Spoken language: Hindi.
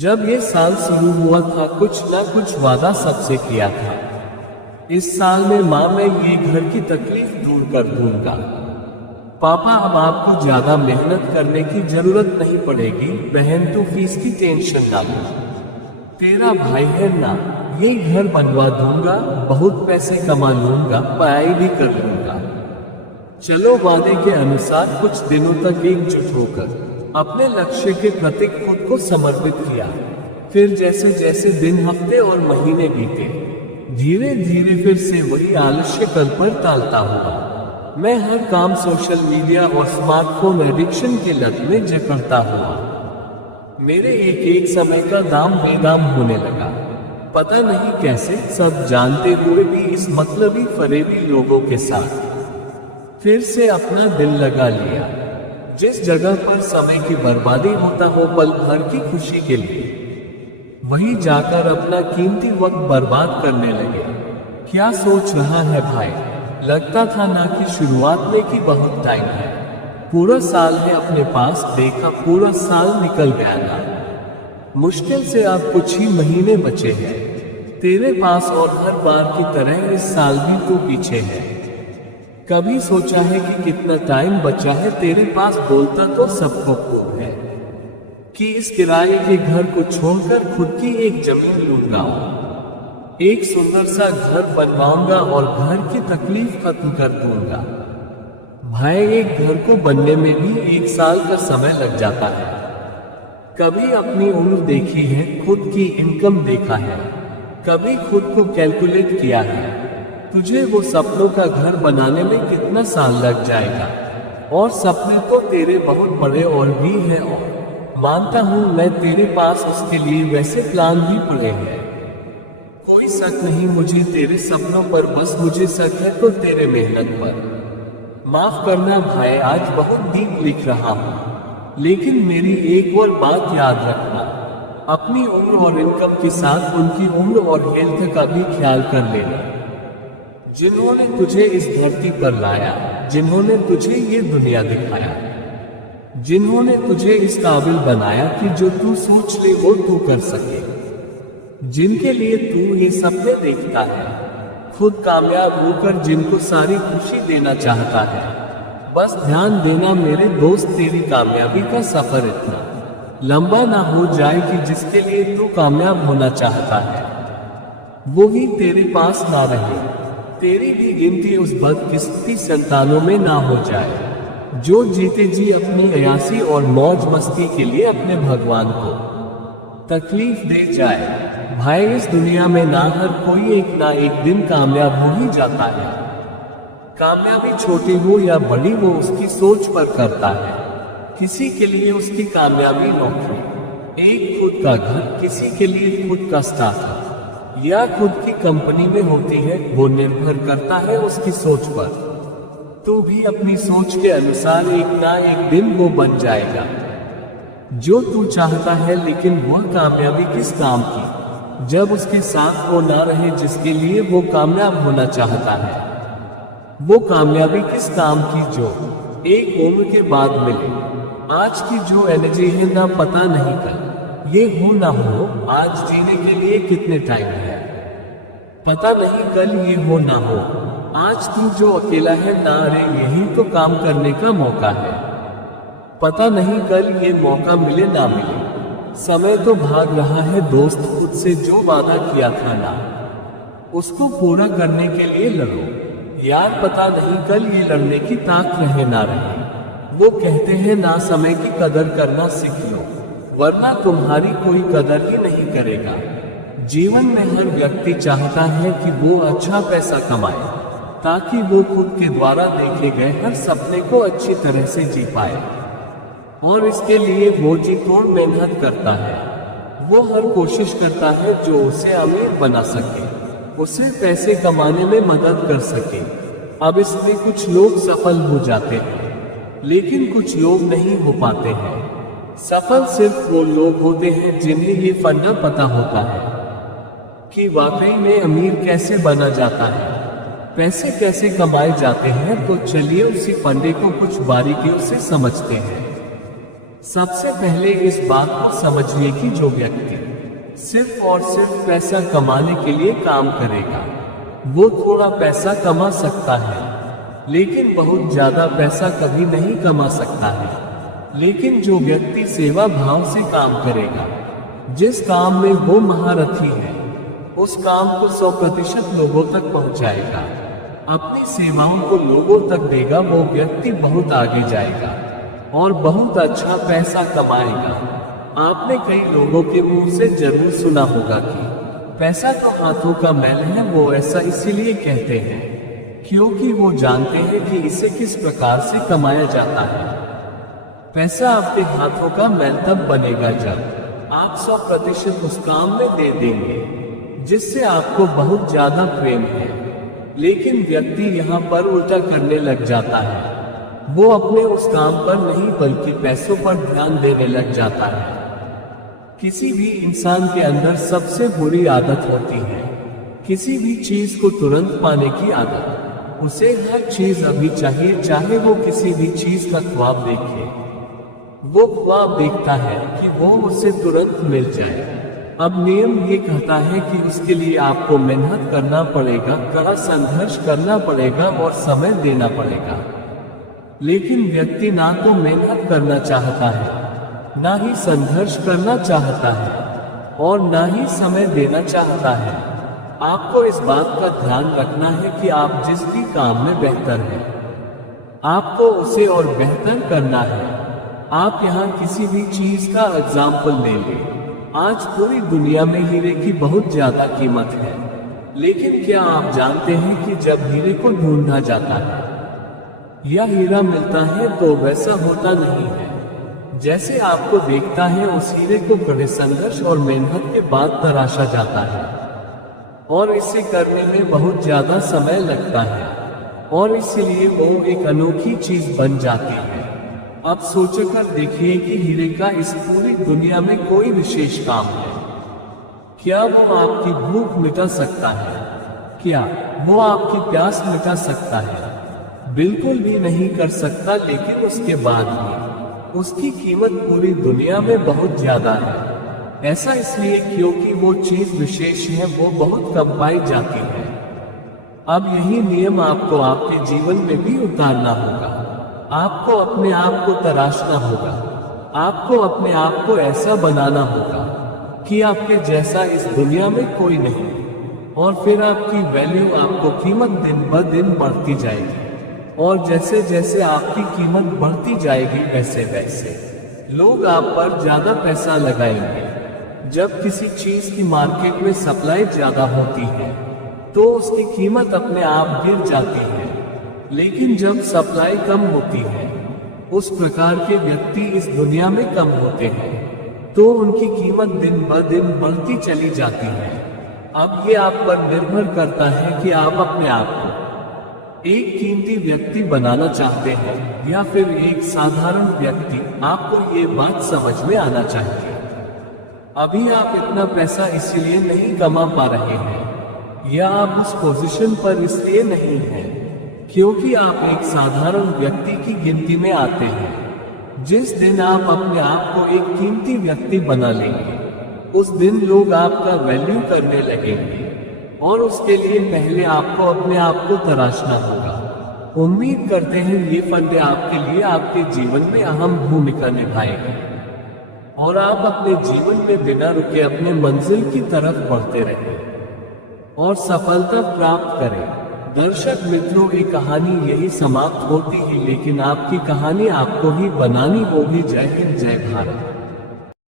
जब ये साल शुरू हुआ था, कुछ ना कुछ वादा सबसे किया था। इस साल में माँ, मैं ये घर की तकलीफ दूर कर दूंगा। पापा, अब आपको ज्यादा मेहनत करने की जरूरत नहीं पड़ेगी। बहन, तू फीस की टेंशन ना लो। तेरा भाई है ना, ये घर बनवा दूंगा, बहुत पैसे कमा लूंगा, पढ़ाई भी कर लूंगा। चलो, वादे के अनुसार कुछ दिनों तक एकजुट होकर अपने लक्ष्य के प्रति खुद को समर्पित किया। फिर जैसे जैसे दिन, हफ्ते और महीने बीते, धीरे धीरे फिर से वही आलस्य कल पर टालता हुआ मैं हर काम सोशल मीडिया और स्मार्टफोन एडिक्शन के लत में जकड़ता हुआ मेरे एक एक समय का दाम बेदाम होने लगा। पता नहीं कैसे, सब जानते हुए भी इस मतलबी फरेबी लोगों के साथ फिर से अपना दिल लगा लिया। जिस जगह पर समय की बर्बादी होता हो पल भर की खुशी के लिए, वहीं जाकर अपना कीमती वक्त बर्बाद करने लगे। क्या सोच रहा है भाई? लगता था ना कि शुरुआत में कि बहुत टाइम है, पूरा साल है अपने पास। देखा, पूरा साल निकल गया ना। मुश्किल से अब कुछ ही महीने बचे हैं तेरे पास, और हर बार की तरह इस साल भी तू पीछे है। कभी सोचा है कि कितना टाइम बचा है तेरे पास? बोलता तो सबको खूब है कि इस किराए के घर को छोड़कर खुद की एक जमीन लूंगा, एक सुंदर सा घर बनवाऊंगा और घर की तकलीफ खत्म कर दूंगा। भाई, एक घर को बनने में भी 1 साल का समय लग जाता है। कभी अपनी उम्र देखी है, खुद की इनकम देखा है, कभी खुद को कैलकुलेट किया है तुझे वो सपनों का घर बनाने में कितना साल लग जाएगा? और सपने तो तेरे बहुत बड़े और भी हैं, और मानता हूँ मैं तेरे पास उसके लिए वैसे प्लान भी पड़े हैं। कोई शक नहीं मुझे तेरे सपनों पर, बस मुझे शक है तो तेरे मेहनत पर। माफ करना भाई, आज बहुत डीप लिख रहा हूँ, लेकिन मेरी एक और बात याद रखना, अपनी उम्र और इनकम के साथ उनकी उम्र और हेल्थ का भी ख्याल कर लेना। जिन्होंने तुझे इस धरती पर लाया, जिन्होंने तुझे ये दुनिया दिखाया, जिन्होंने तुझे इस काबिल बनाया कि जो तू सोच ले वो तू कर सके, जिनके लिए तू ये सपने देखता है, खुद कामयाब होकर जिनको सारी खुशी देना चाहता है। बस ध्यान देना मेरे दोस्त, तेरी कामयाबी का सफर इतना लंबा ना हो जाए कि जिसके लिए तू कामयाब होना चाहता है वो ही तेरे पास ना रहे। तेरी भी गिनती उस बदकिस्मती संतानों में ना हो जाए जो जीते जी अपनी अयासी और मौज मस्ती के लिए अपने भगवान को तकलीफ दे जाए। भाई, इस दुनिया में ना हर कोई एक ना एक दिन कामयाब हो ही जाता है। कामयाबी छोटी हो या बड़ी, वो उसकी सोच पर करता है। किसी के लिए उसकी कामयाबी नौकरी, एक खुद का घर, किसी के लिए खुद का स्टार्टअप या खुद की कंपनी में होती है, वो निर्भर करता है उसकी सोच पर। तू भी अपनी सोच के अनुसार एक ना एक दिन वो बन जाएगा जो तू चाहता है। लेकिन वह कामयाबी किस काम की जब उसके साथ वो ना रहे जिसके लिए वो कामयाब होना चाहता है? वो कामयाबी किस काम की जो एक उम्र के बाद मिले? आज की जो एनर्जी है ना, पता नहीं कल ये हो ना हो। आज जीने के लिए कितने टाइम है, पता नहीं कल ये हो ना हो। आज तू जो अकेला है ना, रे यही तो काम करने का मौका है। पता नहीं कल ये मौका मिले ना मिले। समय तो भाग रहा है दोस्त, खुद से जो वादा किया था ना, उसको पूरा करने के लिए लड़ो यार। पता नहीं कल ये लड़ने की ताक रहे ना रहे। वो कहते हैं ना, समय की कदर करना सीख लो, वरना तुम्हारी कोई कदर ही नहीं करेगा। जीवन में हर व्यक्ति चाहता है कि वो अच्छा पैसा कमाए ताकि वो खुद के द्वारा देखे गए हर सपने को अच्छी तरह से जी पाए, और इसके लिए वो जी तोड़ मेहनत करता है। वो हर कोशिश करता है जो उसे अमीर बना सके, उसे पैसे कमाने में मदद कर सके। अब इसमें कुछ लोग सफल हो जाते हैं, लेकिन कुछ लोग नहीं हो पाते हैं। सफल सिर्फ वो लोग होते हैं जिन्हें ये फंडा पता होता है कि वाकई में अमीर कैसे बना जाता है, पैसे कैसे कमाए जाते हैं। तो चलिए उसी फंडे को कुछ बारीकियों से समझते हैं। सबसे पहले इस बात को समझिए कि जो व्यक्ति सिर्फ और सिर्फ पैसा कमाने के लिए काम करेगा, वो थोड़ा पैसा कमा सकता है, लेकिन बहुत ज्यादा पैसा कभी नहीं कमा सकता है। लेकिन जो व्यक्ति सेवा भाव से काम करेगा, जिस काम में वो महारथी है, उस काम को 100% लोगों तक पहुंचाएगा, अपनी सेवाओं को लोगों तक देगा, वो व्यक्ति बहुत आगे जाएगा और बहुत अच्छा पैसा कमाएगा। आपने कई लोगों के मुंह से जरूर सुना होगा कि पैसा तो हाथों का मैल है। वो ऐसा इसीलिए कहते हैं क्योंकि वो जानते हैं कि इसे किस प्रकार से कमाया जाता है। पैसा आपके हाथों का मैल तब बनेगा जब आप 100% उस काम में दे देंगे जिससे आपको बहुत ज्यादा प्रेम है। लेकिन व्यक्ति यहाँ पर उल्टा करने लग जाता है। वो अपने उस काम पर नहीं बल्कि पैसों पर ध्यान देने लग जाता है। किसी भी इंसान के अंदर सबसे बुरी आदत होती है किसी भी चीज को तुरंत पाने की आदत। उसे हर चीज अभी चाहिए, चाहे वो किसी भी चीज का ख्वाब देखे। वो ख्वाब देखता है कि वो उसे तुरंत मिल जाए। अब नियम ये कहता है कि उसके लिए आपको मेहनत करना पड़ेगा, कड़ा संघर्ष करना पड़ेगा और समय देना पड़ेगा। लेकिन व्यक्ति ना तो मेहनत करना चाहता है, ना ही संघर्ष करना चाहता है और ना ही समय देना चाहता है। आपको इस बात का ध्यान रखना है कि आप जिस भी काम में बेहतर हैं, आपको उसे और बेहतर करना है। आप यहाँ किसी भी चीज का एग्जाम्पल ले लें। आज पूरी दुनिया में हीरे की बहुत ज्यादा कीमत है, लेकिन क्या आप जानते हैं कि जब हीरे को ढूंढा जाता है या हीरा मिलता है तो वैसा होता नहीं है जैसे आपको देखता है। उस हीरे को कड़े संघर्ष और मेहनत के बाद तराशा जाता है और इसे करने में बहुत ज्यादा समय लगता है और इसलिए वो एक अनोखी चीज बन जाती है। अब सोचकर देखिए कि हीरे का इस पूरी दुनिया में कोई विशेष काम है। क्या वो आपकी भूख मिटा सकता है? क्या वो आपकी प्यास मिटा सकता है? बिल्कुल भी नहीं कर सकता। लेकिन उसके बाद भी उसकी कीमत पूरी दुनिया में बहुत ज्यादा है। ऐसा इसलिए क्योंकि वो चीज विशेष है, वो बहुत कम पाई जाती है। अब यही नियम आपको आपके जीवन में भी उतारना होगा। आपको अपने आप को तराशना होगा। आपको अपने आप को ऐसा बनाना होगा कि आपके जैसा इस दुनिया में कोई नहीं, और फिर आपकी वैल्यू, आपको कीमत दिन ब दिन बढ़ती जाएगी। और जैसे जैसे आपकी कीमत बढ़ती जाएगी वैसे वैसे लोग आप पर ज्यादा पैसा लगाएंगे। जब किसी चीज की मार्केट में सप्लाई ज्यादा होती है तो उसकी कीमत अपने आप गिर जाती है, लेकिन जब सप्लाई कम होती है, उस प्रकार के व्यक्ति इस दुनिया में कम होते हैं तो उनकी कीमत दिन ब दिन बढ़ती चली जाती है। अब ये आप पर निर्भर करता है कि आप अपने आप को एक कीमती व्यक्ति बनाना चाहते हैं या फिर एक साधारण व्यक्ति। आपको ये बात समझ में आना चाहिए। अभी आप इतना पैसा इसलिए नहीं कमा पा रहे हैं या आप उस पोजीशन पर इसलिए नहीं हैं क्योंकि आप एक साधारण व्यक्ति की गिनती में आते हैं। जिस दिन आप अपने आप को एक कीमती व्यक्ति बना लेंगे, उस दिन लोग आपका वैल्यू करने लगेंगे, और उसके लिए पहले आपको अपने आप को तराशना होगा। उम्मीद करते हैं ये फंडे आपके लिए आपके जीवन में अहम भूमिका निभाएंगे और आप अपने जीवन में बिना रुके अपने मंजिल की तरफ बढ़ते रहें और सफलता प्राप्त करें। दर्शक मित्रों, ये कहानी यही समाप्त होती है, लेकिन आपकी कहानी आपको ही बनानी होगी। जय हिंद, जय भारत।